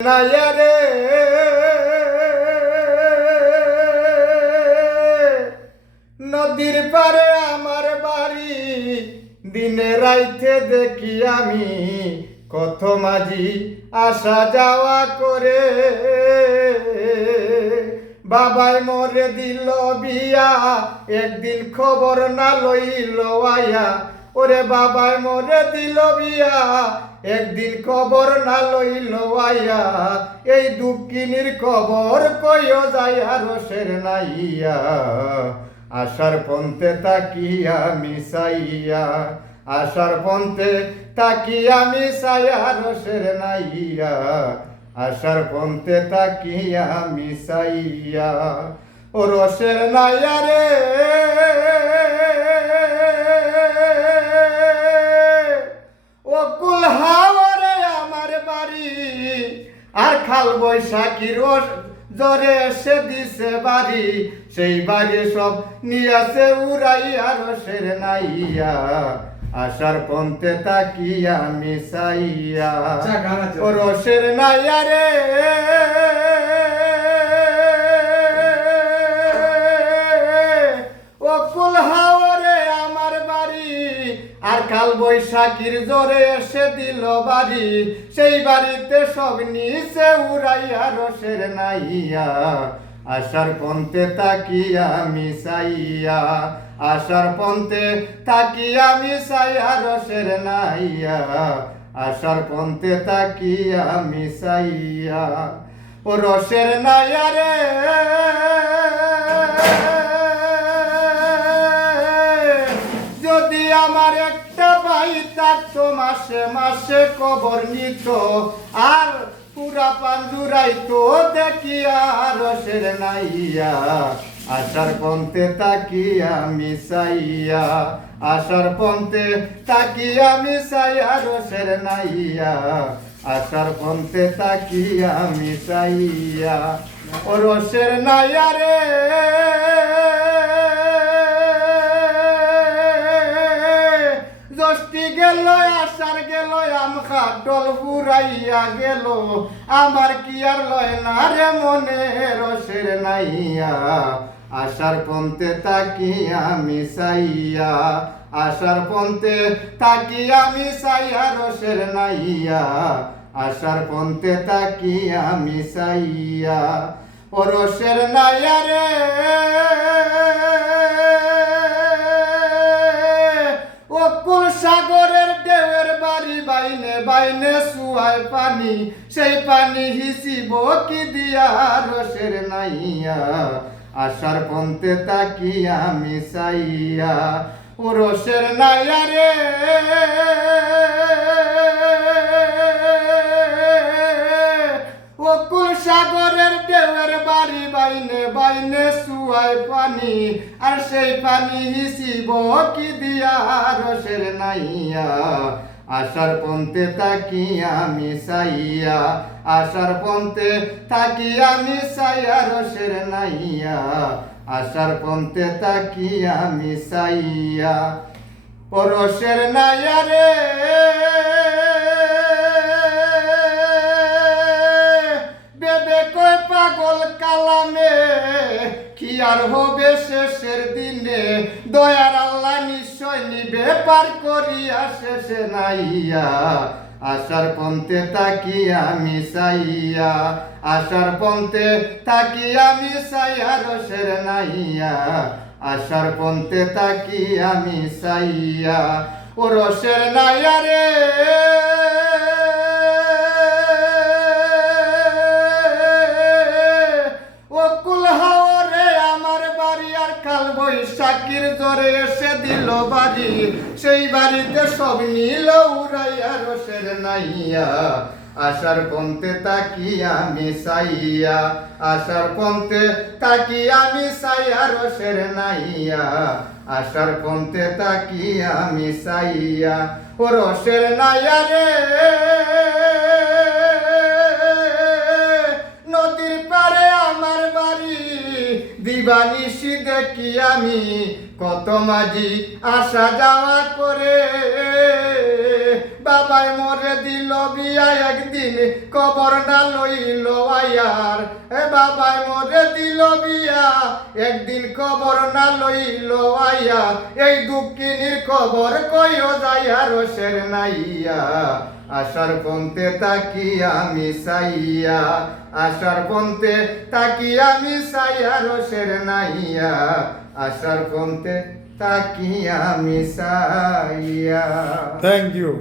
নাইয়ারে নদীর পারে আমার বাড়ি, দিনে রাইতে দেখি আমি কত মাঝি আসা যাওয়া করে। বাবাই মরে দিল বিয়া, একদিন খবর না লইল আয়া। ওরে বাবাই মরে দিল বিয়া, একদিন খবর না লইল আয়া। এই দুঃখিনীর খবর কইও যাইয়া রসের নাইয়া। আশার পন্থে তাকিয়া মিশাইয়া, আশার পন্থে তাকিয়া মিশাইয়া রসের নাইয়া। আশার পন্থে তাকিয়া মিশাইয়া ও রসের নাইয়া রে। ও কুল হাওয়ারে আমার বাড়ি, আর খাল বৈশাখীর জরে এসে দিছে বাড়ি। সেই বাড়ি সব নিয়াছে উড়াইয়া রসের নাইয়া। আশার পন্থে তাকিয়া মিশাইয়া ও রসের নাইয়া রে। ও কুল হাওয়ারে আমার বাড়ি, আর কাল বৈশাখীর জোরে এসে দিল বাড়ি। সেই বাড়িতে সব নিচে উড়াইয়া রসের নাইয়া। আশার পন্থে তাকিয়া মিশাইয়া, আশার পন্থে তাকিয়া মিশাইয়া রসের নাইয়া। আশার পন্থে তাকিয়া মিশাইয়া ও রসের নাইয়া রে। যদি আমার একটা ভাই থাকতো, মাসে মাসে কবর নিত, আর পুরা পাঞ্জুরাইতো দেখিয়া রসের নাইয়া। আশার পন্থে তাকিয়া মিশাইয়া, আশার পন্থে তাকিয়া মিশাইয়া রসের নাইয়া। আশার পন্থে তাকিয়া মিশাইয়া ও রসের নাইয়া রে। জষ্টি গেল আশার গেল, আমখা ডল বুড়াইয়া গেল। আমার কি আর লয় না রে মনে রসের নাইয়া। আশার পন্থে তাকিয়া মিশাইয়া, আশার পন্থে তাকিয়া মিশাইয়া রসের নাইয়া। আশার পন্থে তাকিয়া মিশাইয়া ও রসের নাইয়া রে। সাগরের ঢেউয়ের বাড়ি, বাইনে বাইনে সুয়ায় পানি। সেই পানি হিসিব কি দিয়া রসের নাইয়া। আশার পন্থে তাকিয়া মিশাইয়া ও রসের নাইয়া রে। ও কুল সাগরের ঢেউয়ের বাড়ি, বাইনে বাইনে সুয়ায় পানি। আর সেই পানি হিসিব কি দিয়া রসের নাইয়া। আশার পন্থে তাকিয়া মিশাইয়া, আশার পন্থে তাকিয়া মিশাইয়া রসের নাইয়া। আশার পন্থে তাকিয়া মিশাইয়া ও রসের নাইয়া রে। বেবে কয় পাগল কালামে, কি আর হবে শেষের দিনে। দয়ার আল্লাহ নিশ্চয় নিবে পার করিয়া শেষে নাইয়া। আশার পন্থে তাকিয়া মিশাইয়া, আশার পন্থে তাকিয়া মিশাইয়া রসের নাইয়া। আশার পন্থে তাকিয়া মিশাইয়া ও রসের নাইয়া রে। বৈশাখীর জোরে এসে দিল বাড়ি, সেই বাড়িতে সব নীল উড়াইয়া রসের নাইয়া। আশার পন্থে তাকিয়া মিশাইয়া, আশার পন্থে তাকিয়া মিশাইয়া রসের নাইয়া। আশার পন্থে তাকিয়া মিশাইয়া ও রসের নাইয়া রে। নদীর পারে আমার বাড়ি, দিবানিশি দেখি আমি কত মাঝি আসা যাওয়া করে। বাবাই মরে দিল বিয়া একদিন কবর না লইল আয়ার বাবাই মরে দিল বিয়া একদিন কবর না লইল আয়া এই দুঃখিনীর কবর কইও যাইয়া রসের নাইয়া আশার পন্থে তাকি আমি সাইয়া আশার পন্থে তাকি আমি সাইয়া রসের নাইয়া আশার পন্থে তাকি আমি সাইয়া। Thank you.